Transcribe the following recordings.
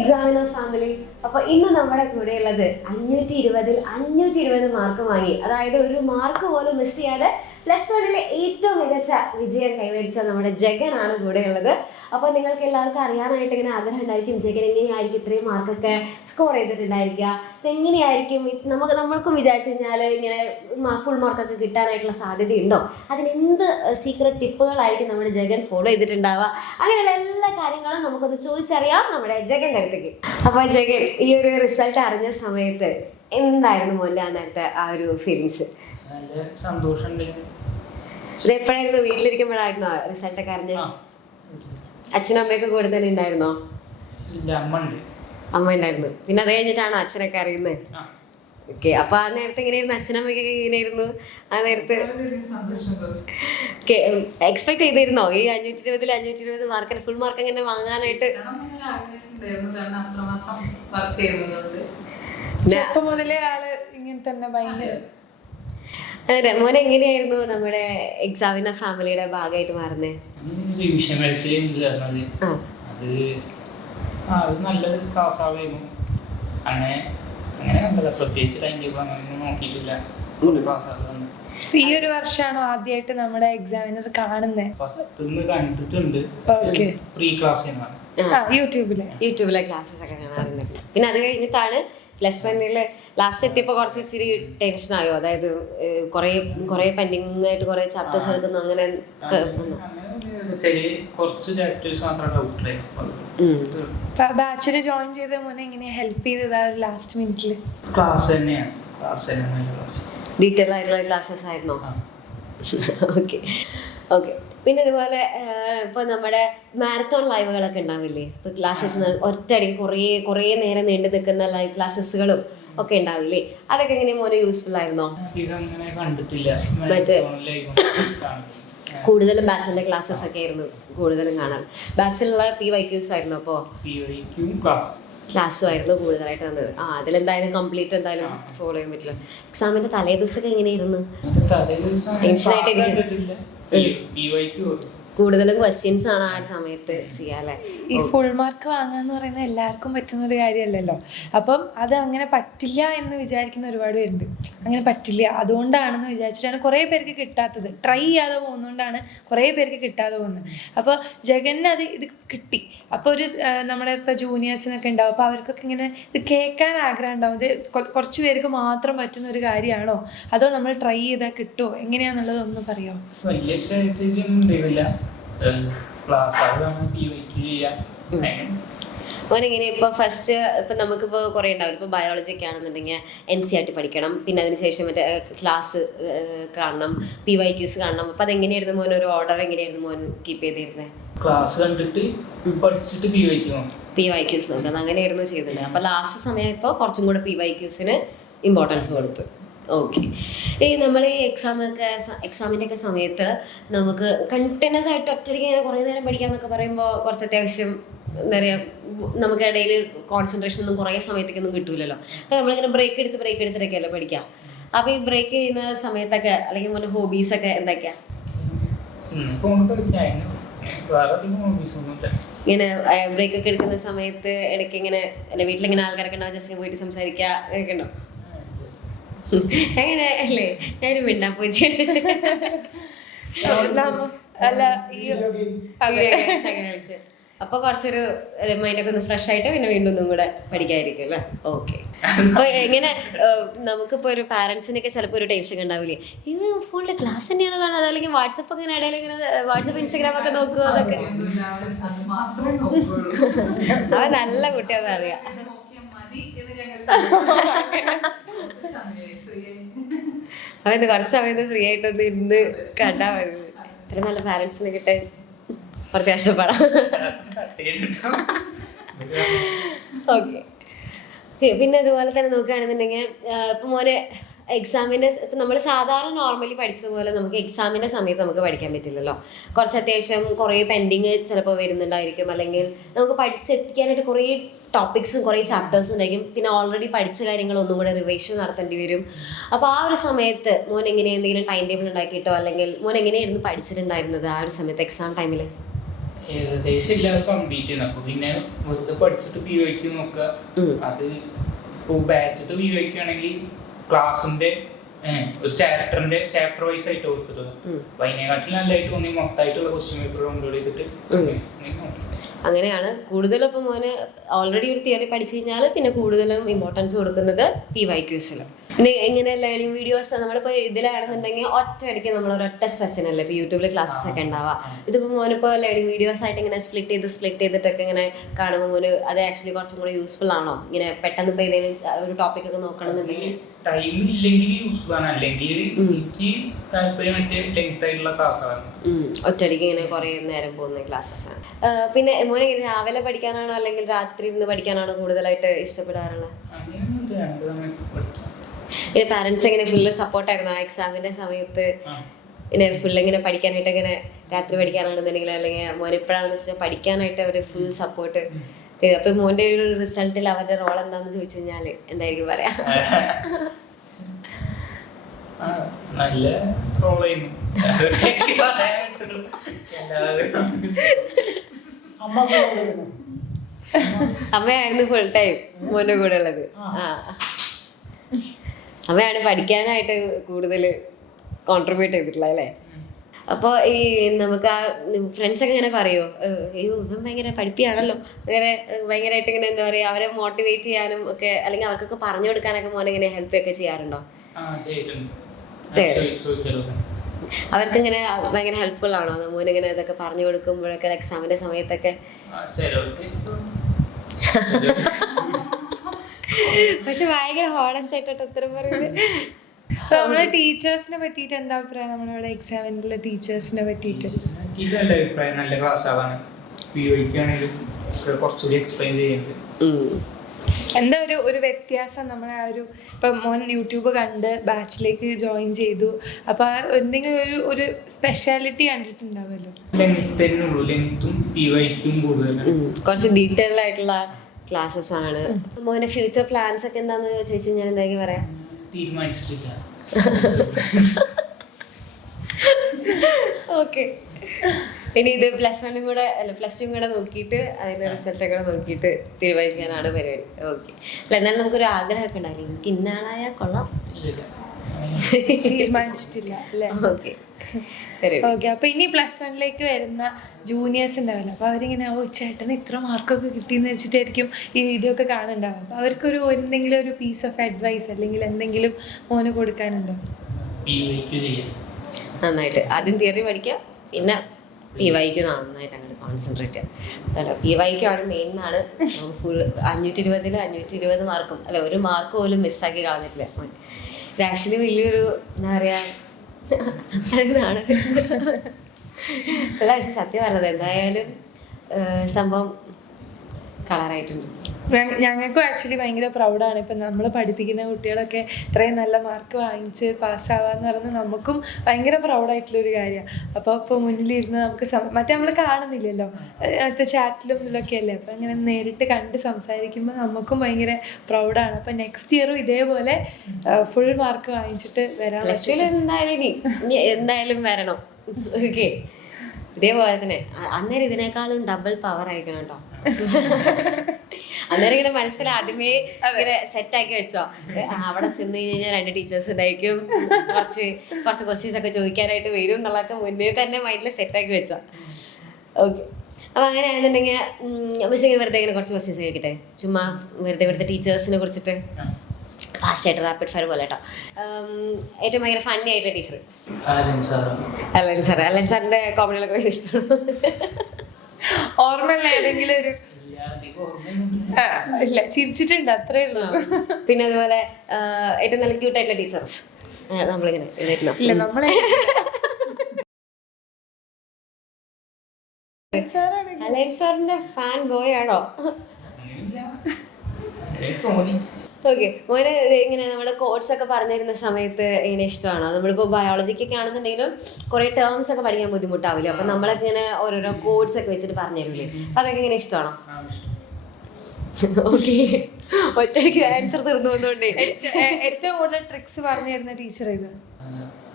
Examiner family. അപ്പൊ ഇന്ന് നമ്മുടെ കൂടെ ഉള്ളത് 520-ൽ 520 മാർക്ക് വാങ്ങി, അതായത് ഒരു മാർക്ക് പോലും മിസ് ചെയ്യാതെ +1-ലെ ഏറ്റവും മികച്ച വിജയം കൈവരിച്ച നമ്മുടെ ജഗനാണ് കൂടെ ഉള്ളത്. അപ്പോൾ നിങ്ങൾക്ക് എല്ലാവർക്കും അറിയാനായിട്ട് ഇങ്ങനെ ആഗ്രഹം ഉണ്ടായിരിക്കും, ജഗൻ എങ്ങനെയായിരിക്കും ഇത്രയും മാർക്കൊക്കെ സ്കോർ ചെയ്തിട്ടുണ്ടായിരിക്കുക, എങ്ങനെയായിരിക്കും നമ്മൾക്കും വിചാരിച്ചു കഴിഞ്ഞാൽ ഇങ്ങനെ ഫുൾ മാർക്കൊക്കെ കിട്ടാനായിട്ടുള്ള സാധ്യതയുണ്ടോ, അതിനെന്ത് സീക്രട്ട് ടിപ്പുകളായിരിക്കും നമ്മുടെ ജഗൻ ഫോളോ ചെയ്തിട്ടുണ്ടാവുക, അങ്ങനെയുള്ള എല്ലാ കാര്യങ്ങളും നമുക്കൊന്ന് ചോദിച്ചറിയാം നമ്മുടെ ജഗൻ്റെ അടുത്തേക്ക്. അപ്പോൾ ജഗൻ, ഈ ഒരു റിസൾട്ട് അറിഞ്ഞ സമയത്ത് എന്തായിരുന്നു മോൻ്റെ അന്നത്തെ ആ ഒരു ഫീലിങ്സ്? നല്ല സന്തോഷമുണ്ട്. ഇത് എപ്പോഴായിരുന്നു? വീട്ടിലിരിക്കുമ്പോഴായിരുന്നോ റിസൾട്ടൊക്കെ അറിഞ്ഞ? അച്ഛനും അമ്മയൊക്കെ കൂടെ തന്നെ ഉണ്ടായിരുന്നോ? അമ്മ ഉണ്ടായിരുന്നു. പിന്നെ അത് കഴിഞ്ഞിട്ടാണോ അച്ഛനൊക്കെ അറിയുന്നത്? ഓക്കെ. അപ്പൊ ആ നേരത്തെ എങ്ങനെയായിരുന്നു? അച്ഛനമ്മയ്ക്കൊക്കെ എങ്ങനെയായിരുന്നു ആ നേരത്തെ? എക്സ്പെക്ട് ചെയ്തിരുന്നോ ഈ 520-ൽ 520 മാർക്കിന് ഫുൾ മാർക്ക് എങ്ങനെ വാങ്ങാനായിട്ട്? ചെറുപ്പം മുതലേ ആള് ഇങ്ങനെ തന്നെ ഭയങ്കര. അതെ, മോനെ എങ്ങനെയായിരുന്നു നമ്മുടെ എക്സാമിനർ ഫാമിലിയുടെ ഭാഗമായിട്ട് മാറുന്നത്? അത് നല്ലൊരു ക്ലാസ്സായിരുന്നു. അങ്ങനെ അങ്ങനെ കണ്ടത്, പ്രത്യേകിച്ച് ടൈം ടേബിൾ അങ്ങനെയൊന്നും നോക്കിയിട്ടില്ല. ഈ ഒരു വർഷമാണോ ആദ്യമായിട്ട് നമ്മുടെ എക്സാമിനർ കാണുന്നത്? 10 കണ്ടിട്ടുണ്ട്, പ്രീ ക്ലാസ് യൂട്യൂബിലെ ക്ലാസ്സസ് ഒക്കെ കാണാറുണ്ട്. പിന്നെ അത് കഴിഞ്ഞിട്ടാണ് +1-ല് ലാസ്റ്റ് എത്തിയപ്പോൾ കുറച്ച് ഇച്ചിരി ടെൻഷനായോ? അതായത് കുറേ പെൻഡിങ് ആയിട്ട് കുറേ ചാപ്റ്റേഴ്സ് എടുക്കുന്നു, അങ്ങനെ ബാച്ചില് ജോയിൻ ചെയ്ത മോനെ എങ്ങനെയാ ഹെൽപ്പ് ചെയ്തത് ലാസ്റ്റ് മിനിറ്റില്? ഡീറ്റെയിൽ ആയിട്ടുള്ള ക്ലാസ്സസ് ആയിരുന്നോ? Okay okay. പിന്നെ അതുപോലെ ഇപ്പോൾ നമ്മുടെ മാരത്തോൺ ലൈവുകളൊക്കെ ഉണ്ടാവില്ലേ? ഇപ്പോൾ ക്ലാസ്സസ് ഒറ്റയടിക്ക് കുറേ നേരം നീണ്ടു നിൽക്കുന്ന ലൈവ് ക്ലാസ്സസുകളും ഒക്കെ ഉണ്ടാവില്ലേ? അതൊക്കെ എങ്ങനെ മോനെ യൂസ്ഫുൾ ആയിരുന്നോ? മറ്റേ കൂടുതലും ബാച്ചിലെ ക്ലാസ്സസ് ഒക്കെ ആയിരുന്നു കൂടുതലും കാണാൻ. ബാച്ചിലുള്ള PYQs ആയിരുന്നു, അപ്പോൾ ക്ലാസ്സും ആയിരുന്നു കൂടുതലായിട്ട് തന്നത്. അതിലെന്തായാലും കംപ്ലീറ്റ് എന്തായാലും ഫോളോ ചെയ്യാൻ പറ്റില്ല. എക്സാമിന്റെ തലേ ദിവസമൊക്കെ എങ്ങനെയായിരുന്നു? ടെൻഷനായിട്ട് കൂടുതലും ക്വസ്റ്റ്യൻസ് ആണ് ആ സമയത്ത് ചെയ്യാല്ലേ? ഈ ഫുൾ മാർക്ക് വാങ്ങാന്ന് പറയുന്നത് എല്ലാവർക്കും പറ്റുന്ന ഒരു കാര്യമല്ലല്ലോ. അപ്പം അത് അങ്ങനെ പറ്റില്ല എന്ന് വിചാരിക്കുന്ന ഒരുപാട് പേരുണ്ട്. അങ്ങനെ പറ്റില്ല, അതുകൊണ്ടാണെന്ന് വിചാരിച്ചിട്ടാണ് കുറേ പേർക്ക് കിട്ടാത്തത്. ട്രൈ ചെയ്യാതെ പോകുന്നതുകൊണ്ടാണ് കുറേ പേർക്ക് കിട്ടാതെ പോകുന്നത്. അപ്പോൾ ജഗന് ഇത് കിട്ടി. അപ്പോൾ ഒരു നമ്മുടെ ഇപ്പോൾ ജൂനിയേഴ്സിനൊക്കെ ഉണ്ടാവും, അപ്പോൾ അവർക്കൊക്കെ ഇങ്ങനെ ഇത് കേൾക്കാൻ ആഗ്രഹം ഉണ്ടാവും. ഇത് കുറച്ച് പേർക്ക് മാത്രം പറ്റുന്ന ഒരു കാര്യമാണോ, അതോ നമ്മൾ ട്രൈ ചെയ്താൽ കിട്ടുമോ, എങ്ങനെയാണെന്നുള്ളത് ഒന്ന് പറയാമോ? വലിയ സ്ട്രാറ്റജി ഒന്നും ഉണ്ടായില്ല. മോനെങ്ങനെ ഇപ്പോൾ ഫസ്റ്റ് ഇപ്പം നമുക്കിപ്പോൾ കുറേ ഉണ്ടാവും. ഇപ്പോൾ ബയോളജി ഒക്കെ ആണെന്നുണ്ടെങ്കിൽ NCERT പഠിക്കണം, പിന്നെ അതിനുശേഷം മറ്റേ ക്ലാസ് കാണണം, PYQs കാണണം. അപ്പം അതെങ്ങനെയായിരുന്നു മോൻ, ഒരു ഓർഡർ എങ്ങനെയായിരുന്നു മോൻ കീപ്പ് ചെയ്തിരുന്നത്? ക്ലാസ് കണ്ടിട്ട് പഠിച്ചിട്ട് PYQs നോക്കാം, അങ്ങനെയായിരുന്നു ചെയ്തത്. അപ്പം ലാസ്റ്റ് സമയം ഇപ്പോൾ കുറച്ചും കൂടെ PYQsന് ഇമ്പോർട്ടൻസ് കൊടുത്തു. ഓക്കെ. ഈ നമ്മൾ ഈ എക്സാമിൻ്റെ ഒക്കെ സമയത്ത് നമുക്ക് കണ്ടിന്യൂസ് ആയിട്ട് ഒറ്റയ്ക്ക് ഇങ്ങനെ കുറേ നേരം പഠിക്കാന്നൊക്കെ പറയുമ്പോൾ കുറച്ച് അത്യാവശ്യം എന്താ പറയുക, നമുക്ക് ഇടയിൽ കോൺസെൻട്രേഷൻ ഒന്നും കുറേ സമയത്തേക്കൊന്നും കിട്ടൂലല്ലോ. അപ്പോൾ നമ്മളിങ്ങനെ ബ്രേക്ക് എടുത്തിട്ടൊക്കെയല്ലേ പഠിക്കുക. അപ്പോൾ ഈ ബ്രേക്ക് ചെയ്യുന്ന സമയത്തൊക്കെ അല്ലെങ്കിൽ മോൻ്റെ ഹോബീസൊക്കെ എന്തൊക്കെയാ? ഇങ്ങനെ ബ്രേക്ക് ഒക്കെ എടുക്കുന്ന സമയത്ത് ഇടയ്ക്ക് ഇങ്ങനെ അല്ലെ വീട്ടിലിങ്ങനെ ആൾക്കാരൊക്കെ ഉണ്ടാവും, ജസ്റ്റ് പോയിട്ട് സംസാരിക്കുക അങ്ങനെയൊക്കെ ഉണ്ടോ? എങ്ങനെ അല്ലേ, ഞാനും മിണ്ടാൻ പോയി കളിച്ച്. അപ്പൊ കുറച്ചൊരു മൈൻഡൊക്കെ ഒന്ന് ഫ്രഷ് ആയിട്ട് പിന്നെ വീണ്ടും ഒന്നും കൂടെ പഠിക്കാതിരിക്കും അല്ലേ? ഓക്കെ. അപ്പൊ എങ്ങനെ നമുക്കിപ്പോ ഒരു പാരന്റ്സിനൊക്കെ ചിലപ്പോൾ ഒരു ടെൻഷൻ ഉണ്ടാവില്ലേ, ഇത് ഫോണിലെ ക്ലാസ് തന്നെയാണോ കാണുന്നത്, അല്ലെങ്കിൽ വാട്സപ്പ് അങ്ങനെ ഇടയിൽ ഇങ്ങനെ വാട്സപ്പ് ഇൻസ്റ്റാഗ്രാം ഒക്കെ നോക്കുക, അതൊക്കെ? അവൻ നല്ല കുട്ടിയാണെന്ന് അറിയാം. അവന് കുറച്ച് സമയത്ത് ഫ്രീ ആയിട്ടൊന്ന് ഇന്ന് കണ്ടാ മതി. ഒരു നല്ല പാരന്റ്സിനെ കിട്ടാൻ കുറച്ച് കഷ്ടപ്പെടാം. ഓക്കെ. പിന്നെ അതുപോലെ തന്നെ നോക്കുകയാണെന്നുണ്ടെങ്കിൽ ഇപ്പം മോനെ എക്സാമിൻ്റെ ഇപ്പം നമ്മൾ സാധാരണ നോർമലി പഠിച്ചതുപോലെ നമുക്ക് എക്സാമിൻ്റെ സമയത്ത് നമുക്ക് പഠിക്കാൻ പറ്റില്ലല്ലോ. കുറച്ച് അത്യാവശ്യം കുറേ പെൻഡിങ് ചിലപ്പോൾ വരുന്നുണ്ടായിരിക്കും, അല്ലെങ്കിൽ നമുക്ക് പഠിച്ചെത്തിക്കാനായിട്ട് കുറേ ടോപ്പിക്സും കുറേ ചാപ്റ്റേഴ്സും ഉണ്ടായിരിക്കും. പിന്നെ ഓൾറെഡി പഠിച്ച കാര്യങ്ങൾ ഒന്നും കൂടെ റിവിഷൻ നടത്തേണ്ടി വരും. അപ്പോൾ ആ ഒരു സമയത്ത് മോൻ എങ്ങനെ എന്തെങ്കിലും ടൈം ടേബിൾ ഉണ്ടാക്കിയിട്ടോ, അല്ലെങ്കിൽ മോൻ എങ്ങനെയായിരുന്നു പഠിച്ചിട്ടുണ്ടായിരുന്നത് ആ ഒരു സമയത്ത് എക്സാം ടൈമിൽ? ഏകദേശം ഇല്ലാതെ കംപ്ലീറ്റ് ചെയ്യുന്നു. അപ്പൊ പിന്നെ വെറുതെ പഠിച്ചിട്ട് POQ നോക്കുക. അത് ഇപ്പോൾ ബാച്ചത്ത് POQ ആണെങ്കിൽ ക്ലാസ്സിന്റെ ഒരു ചാപ്റ്റർ വൈസ് ആയിട്ട് കൊടുത്തിട്ടുള്ളത്. അപ്പൊ അതിനെക്കാട്ടിൽ നല്ലതായിട്ട് തോന്നി മൊത്തമായിട്ടുള്ള ക്വസ്റ്റ്യൻ പേപ്പർ ഡൗൺലോഡ് ചെയ്തിട്ട് അങ്ങനെയാണ് കൂടുതലും. ഇപ്പം മോന് ഓൾറെഡി ഒരു തിയറി പഠിച്ചു കഴിഞ്ഞാൽ പിന്നെ കൂടുതലും ഇമ്പോർട്ടൻസ് കൊടുക്കുന്നത് PYQസിലും. പിന്നെ എങ്ങനെ ലേണിംഗ് വീഡിയോസ് നമ്മളിപ്പോൾ ഇതിലാണെന്നുണ്ടെങ്കിൽ ഒറ്റയടിക്ക് നമ്മൾ ഒരൊറ്റ സ്ട്രെച്ചിനല്ലേ ഇപ്പോൾ യൂട്യൂബിൽ ക്ലാസ്സസ് ഒക്കെ ഉണ്ടാവുക. ഇതിപ്പോൾ മോനിപ്പോൾ ലേണിംഗ് വീഡിയോസ് ആയിട്ട് ഇങ്ങനെ സ്പ്ലിറ്റ് ചെയ്തിട്ടൊക്കെ ഇങ്ങനെ കാണുമ്പോൾ മോന് അത് ആക്ച്വലി കുറച്ചും കൂടി യൂസ്ഫുൾ ആണോ? ഇങ്ങനെ പെട്ടെന്ന് ഇപ്പോൾ ഏതെങ്കിലും ഒരു ടോപ്പിക് ഒക്കെ നോക്കണമെന്നുണ്ടെങ്കിൽ ടൈം ഇല്ലെങ്കിൽ യൂസ്ഫുൾ ആണ്. അല്ലെങ്കിൽ എനിക്ക് താല്പര്യം മറ്റേ ലെങ്ത് ആയിട്ടുള്ള ക്ലാസ്സാണ്. ഒറ്റയടിക്ക് ഇങ്ങനെ കുറേ നേരം പോകുന്ന ക്ലാസ്സസ് ആണ്. പിന്നെ മോനെ ഇങ്ങനെ രാവിലെ പഠിക്കാനാണോ അല്ലെങ്കിൽ രാത്രി ഇരുന്ന് പഠിക്കാനാണോ കൂടുതലായിട്ട് ഇഷ്ടപ്പെടാറുള്ളത്? ഇങ്ങനെ പാരന്റ്സ് എങ്ങനെ ഫുള്ള് സപ്പോർട്ടായിരുന്നു ആ എക്സാമിന്റെ സമയത്ത്? ഇങ്ങനെ ഫുൾ ഇങ്ങനെ പഠിക്കാനായിട്ട് ഇങ്ങനെ രാത്രി പഠിക്കാനാണെന്നുണ്ടെങ്കിൽ അല്ലെങ്കിൽ മോൻ എപ്പോഴാണെന്ന് വെച്ചാൽ പഠിക്കാനായിട്ട് അവർ ഫുൾ സപ്പോർട്ട്? അപ്പൊ മോന്റെ ഒരു റിസൾട്ടിൽ അവരുടെ റോൾ എന്താന്ന് ചോദിച്ചു കഴിഞ്ഞാല് എന്തായിരിക്കും പറയാ? നല്ല റോളായിരുന്നു. അമ്മയായിരുന്നു ഫുൾ ടൈം മോന്റെ കൂടെ ഉള്ളത്. അമ്മയാണ് പഠിക്കാനായിട്ട് കൂടുതൽ കോൺട്രിബ്യൂട്ട് ചെയ്തിട്ടുള്ളത് അല്ലേ? അപ്പോൾ ഈ നമുക്ക് ആ ഫ്രണ്ട്സൊക്കെ ഇങ്ങനെ പറയുമോ, അയ്യോ ഇവൻ ഭയങ്കര പഠിപ്പിയാണല്ലോ, അങ്ങനെ ഭയങ്കരമായിട്ട് ഇങ്ങനെ എന്താ പറയുക അവരെ മോട്ടിവേറ്റ് ചെയ്യാനും ഒക്കെ അല്ലെങ്കിൽ അവർക്കൊക്കെ പറഞ്ഞു കൊടുക്കാനൊക്കെ മോനെ ഇങ്ങനെ ഹെൽപ്പ് ഒക്കെ ചെയ്യാറുണ്ടോ? അവർക്ക് ഇങ്ങനെ ഭയങ്കര ഹെൽപ്ഫുൾ ആണോ മോനിങ്ങനെ ഇതൊക്കെ പറഞ്ഞു കൊടുക്കുമ്പോഴൊക്കെ എക്സാമിന്റെ സമയത്തൊക്കെ? പക്ഷെ ഭയങ്കര ഹോണസ്റ്റ് ആയിട്ടോ ഉത്തരം പറയുന്നത്. നമ്മളെ ടീച്ചേഴ്സിനെ പറ്റിയിട്ട് എന്താ അഭിപ്രായം? നമ്മളിവിടെ എക്സാമിനുള്ള ടീച്ചേഴ്സിനെ പറ്റിയിട്ട് നല്ല അഭിപ്രായം. നല്ല ക്ലാസ് ആവാണ്. കുറച്ചുകൂടി എക്സ്പ്ലെയിൻ ചെയ്യുന്നുണ്ട്. എന്താ ഒരു വ്യത്യാസം നമ്മളെ ആ ഒരു ഇപ്പം മോൻ യൂട്യൂബ് കണ്ട് ബാച്ചിലേക്ക് ജോയിൻ ചെയ്തു, അപ്പൊ എന്തെങ്കിലും ഒരു സ്പെഷ്യാലിറ്റി കണ്ടിട്ടുണ്ടാവുമല്ലോ? കുറച്ച് ഡീറ്റെയിൽഡ് ആയിട്ടുള്ള ക്ലാസ്സസ് ആണ്. മോനെ ഫ്യൂച്ചർ പ്ലാൻസ് ഒക്കെ എന്താന്ന് ചോദിച്ചു കഴിഞ്ഞാൽ എന്തായിരിക്കും പറയാ? തീരുമാനിച്ചിട്ടില്ല. ഓക്കെ. ഇനി ഇത് +1 കൂടെ അല്ല +2 കൂടെ നോക്കിയിട്ട് അതിന്റെ റിസൾട്ട് ഒക്കെ നോക്കിയിട്ട് തീരുമാനിക്കാനാണ് പരിപാടി. ഓക്കെ. അല്ല എന്നാലും നമുക്കൊരു ആഗ്രഹമൊക്കെ ഉണ്ടാവില്ല, എനിക്ക് ഇന്നാളായ കൊള്ളാം? തീരുമാനിച്ചിട്ടില്ല അല്ലേ? ഓക്കെ. ഓക്കെ. അപ്പൊ ഇനി +1ലേക്ക് വരുന്ന ജൂനിയേഴ്സ് ഉണ്ടാവില്ല, അപ്പൊ അവരിങ്ങനെ ചേട്ടന് ഇത്ര മാർക്കൊക്കെ കിട്ടിയെന്ന് വെച്ചിട്ടായിരിക്കും ഈ വീഡിയോ ഒക്കെ കാണുന്നുണ്ടാവും. അപ്പൊ അവർക്കൊരു എന്തെങ്കിലും ഒരു പീസ് ഓഫ് അഡ്വൈസ് അല്ലെങ്കിൽ എന്തെങ്കിലും മോന് കൊടുക്കാനുണ്ടോ? നന്നായിട്ട് ആദ്യം തിയറി പഠിക്കുക, പിന്നെ PYQ നന്നായിട്ട് അങ്ങോട്ട് കോൺസെൻട്രേറ്റ് ചെയ്യുക. PYQ ആണ് മെയിൻ എന്നാണ്. ഫുൾ 520 520 മാർക്കും അല്ല, ഒരു മാർക്ക് പോലും മിസ്സാക്കി കളഞ്ഞിട്ടില്ല. ഇത് ആക്ച്വലി വലിയൊരു എന്താ പറയാ അതാണ് അല്ല, പക്ഷെ സത്യം പറഞ്ഞത് എന്തായാലും സംഭവം കളറായിട്ടുണ്ട്. ഞങ്ങൾക്കും ആക്ച്വലി ഭയങ്കര പ്രൗഡാണ്. ഇപ്പം നമ്മൾ പഠിപ്പിക്കുന്ന കുട്ടികളൊക്കെ ഇത്രയും നല്ല മാർക്ക് വാങ്ങിച്ച് പാസ്സാവാന്ന് പറയുന്നത് നമുക്കും ഭയങ്കര പ്രൗഡായിട്ടുള്ളൊരു കാര്യമാണ്. അപ്പോൾ ഇപ്പോൾ മുന്നിലിരുന്ന് നമുക്ക് മറ്റേ നമ്മൾ കാണുന്നില്ലല്ലോ, അടുത്ത ചാറ്റിലും ഇതിലൊക്കെ അല്ലേ, അപ്പം അങ്ങനെ നേരിട്ട് കണ്ട് സംസാരിക്കുമ്പോൾ നമുക്കും ഭയങ്കര പ്രൗഡാണ്. അപ്പം നെക്സ്റ്റ് ഇയറും ഇതേപോലെ ഫുൾ മാർക്ക് വാങ്ങിച്ചിട്ട് വരാൻ പറ്റും. എന്തായാലും വരണം. ഓക്കെ. ഇതേപോലെ തന്നെ അന്നേരം ഇതിനേക്കാളും ഡബിൾ പവർ ആയിരിക്കണം കേട്ടോ. അന്നേരം ഇങ്ങനെ മനസ്സിൽ ആദ്യമേ ഇങ്ങനെ സെറ്റാക്കി വെച്ചോ, അവിടെ ചെന്ന് കഴിഞ്ഞാൽ 2 ടീച്ചേഴ്സ് ഉണ്ടായിരിക്കും, കുറച്ച് ക്വസ്റ്റ്യൻസ് ഒക്കെ ചോദിക്കാനായിട്ട് വരും എന്നുള്ളതൊക്കെ മുന്നേ തന്നെ മൈൻഡിൽ സെറ്റാക്കി വെച്ചോ. ഓക്കെ. അപ്പം അങ്ങനെയാണെന്നുണ്ടെങ്കിൽ മിസ് ഇങ്ങനെ വെറുതെ ഇങ്ങനെ കുറച്ച് ക്വസ്റ്റ്യൻസ് ചോദിക്കട്ടെ, ചുമ്മാ വെറുതെ ഇവിടുത്തെ ടീച്ചേഴ്സിനെ കുറിച്ചിട്ട് ഫാസ്റ്റായിട്ട് റാപ്പിഡ് ഫയർ പോലെ കേട്ടോ. ഏറ്റവും ഭയങ്കര ഫണ്ണി ആയിട്ടുള്ള ടീച്ചർ അലൻ സാറിന്റെ കോമഡികളൊക്കെ ഭയങ്കര ഇഷ്ടമാണ്. ഓർമ്മയുള്ള ഏതെങ്കിലും ഒരു ഇല്ല, ചിരിച്ചിട്ടുണ്ട് അത്രേ ഉള്ളൂ. പിന്നെ അതുപോലെ ഏറ്റവും നല്ല ക്യൂട്ടായിട്ടുള്ള ടീച്ചേഴ്സ് നമ്മളിങ്ങനെ ഇല്ല, നമ്മളെ അലൻ സാറിന്റെ ഫാൻ ബോയ് ആണോ? ഓക്കെ. മോന് ഇങ്ങനെ നമ്മുടെ കോഡ്സ് ഒക്കെ പറഞ്ഞിരുന്ന സമയത്ത് ഇങ്ങനെ ഇഷ്ടമാണോ? നമ്മളിപ്പോൾ ബയോളജിക്കൊക്കെ ആണെന്നുണ്ടെങ്കിലും കുറേ ടേംസ് ഒക്കെ പഠിക്കാൻ ബുദ്ധിമുട്ടാവില്ല, അപ്പം നമ്മളൊക്കെ ഇങ്ങനെ ഓരോരോ കോഡ്സ് ഒക്കെ വെച്ചിട്ട് പറഞ്ഞു തരൂലേ, അതൊക്കെ ഇങ്ങനെ ഇഷ്ടമാണോ? ഓക്കെ. ഒറ്റയ്ക്ക് ആൻസർ തീർന്നു വന്നോണ്ടേ ഏറ്റവും കൂടുതൽ ട്രിക്സ് പറഞ്ഞു തരുന്ന ടീച്ചർ ഇത്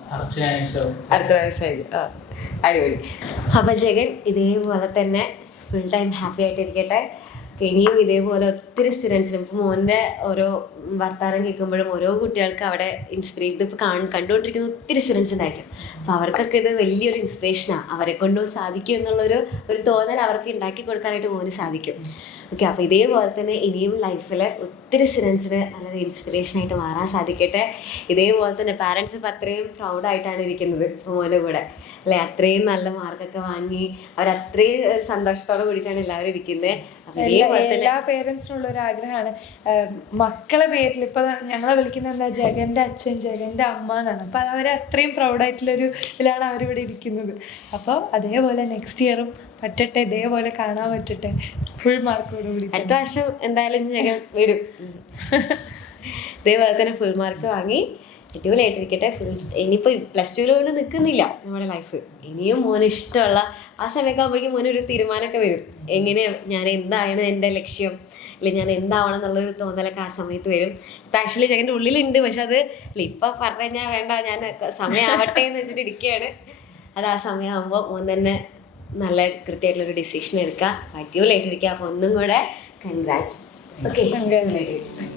അടുത്ത വയസ്സായിരിക്കും. ആ, അടിപൊളി. അപ്പൊ ജഗൻ ഇതേപോലെ തന്നെ ഫുൾ ടൈം ഹാപ്പി ആയിട്ടിരിക്കട്ടെ. ഇനിയും ഇതേപോലെ ഒത്തിരി സ്റ്റുഡൻസിനും ഇപ്പോൾ മോൻ്റെ ഓരോ വർത്താനം കേൾക്കുമ്പോഴും ഓരോ കുട്ടികൾക്ക് അവിടെ ഇൻസ്പിറേഷൻ, ഇതിപ്പോൾ കണ്ടുകൊണ്ടിരിക്കുന്ന ഒത്തിരി സ്റ്റുഡൻസ് ഉണ്ടായിരിക്കും. അപ്പോൾ അവർക്കൊക്കെ ഇത് വലിയൊരു ഇൻസ്പിറേഷനാണ്. അവരെ കൊണ്ടും സാധിക്കും എന്നുള്ളൊരു തോന്നൽ അവർക്ക് ഉണ്ടാക്കി കൊടുക്കാനായിട്ട് മോന് സാധിക്കും. ഓക്കെ, അപ്പോൾ ഇതേപോലെ തന്നെ ഇനിയും ലൈഫിൽ ഒത്തിരി സ്റ്റുഡൻസിന് നല്ലൊരു ഇൻസ്പിറേഷനായിട്ട് മാറാൻ സാധിക്കട്ടെ. ഇതേപോലെ തന്നെ പാരൻസ് ഇപ്പോൾ അത്രയും പ്രൗഡായിട്ടാണ് ഇരിക്കുന്നത് മോൻ്റെ കൂടെ അല്ലെ. അത്രയും നല്ല മാർക്കൊക്കെ വാങ്ങി അവരത്രയും സന്തോഷത്തോടെ കൂടിയിട്ടാണ് എല്ലാവരും ഇരിക്കുന്നത്. എല്ലാ പേരൻസിനുള്ള ഒരു ആഗ്രഹമാണ് മക്കളെ പേരിൽ ഇപ്പൊ ഞങ്ങളെ വിളിക്കുന്നത് എന്താ, ജഗന്റെ അച്ഛൻ, ജഗന്റെ അമ്മ എന്നാണ്. അപ്പൊ അവരെ അത്രയും പ്രൗഡായിട്ടുള്ളൊരു ഇതിലാണ് അവരിവിടെ ഇരിക്കുന്നത്. അപ്പോൾ അതേപോലെ നെക്സ്റ്റ് ഇയറും പറ്റട്ടെ, ഇതേപോലെ കാണാൻ പറ്റട്ടെ, ഫുൾ മാർക്കോട് കൂടി. അടുത്ത വർഷം എന്തായാലും ജഗൻ വരും. ഇതേപോലെ തന്നെ ഫുൾ മാർക്ക് വാങ്ങി അടിപൊളിയായിട്ടിരിക്കട്ടെ. ഇനിയിപ്പോൾ +2 കൊണ്ട് നിൽക്കുന്നില്ല നമ്മുടെ ലൈഫ്. ഇനിയും മോന് ഇഷ്ടമുള്ള ആ സമയമൊക്കെ ആകുമ്പോഴേക്കും മോനൊരു തീരുമാനമൊക്കെ വരും. എങ്ങനെ ഞാൻ എന്താണ് എൻ്റെ ലക്ഷ്യം, അല്ലെങ്കിൽ ഞാൻ എന്താവണം എന്നുള്ളൊരു തോന്നലൊക്കെ ആ സമയത്ത് വരും. ഇപ്പം ആക്ച്വലി ജഗൻ്റെ ഉള്ളിലുണ്ട്, പക്ഷെ അത് ഇപ്പം പറഞ്ഞു കഴിഞ്ഞാൽ വേണ്ട, ഞാൻ സമയമാവട്ടെ എന്ന് വെച്ചിട്ട് ഇരിക്കുകയാണ്. അത് ആ സമയമാകുമ്പോൾ മോൻ തന്നെ നല്ല കൃത്യമായിട്ടുള്ളൊരു ഡിസിഷൻ എടുക്കുക, അടിപൊളിയായിട്ടിരിക്കുക. അപ്പോൾ ഒന്നും കൂടെ കൺഗ്രാറ്റ്സ്. ഓക്കെ.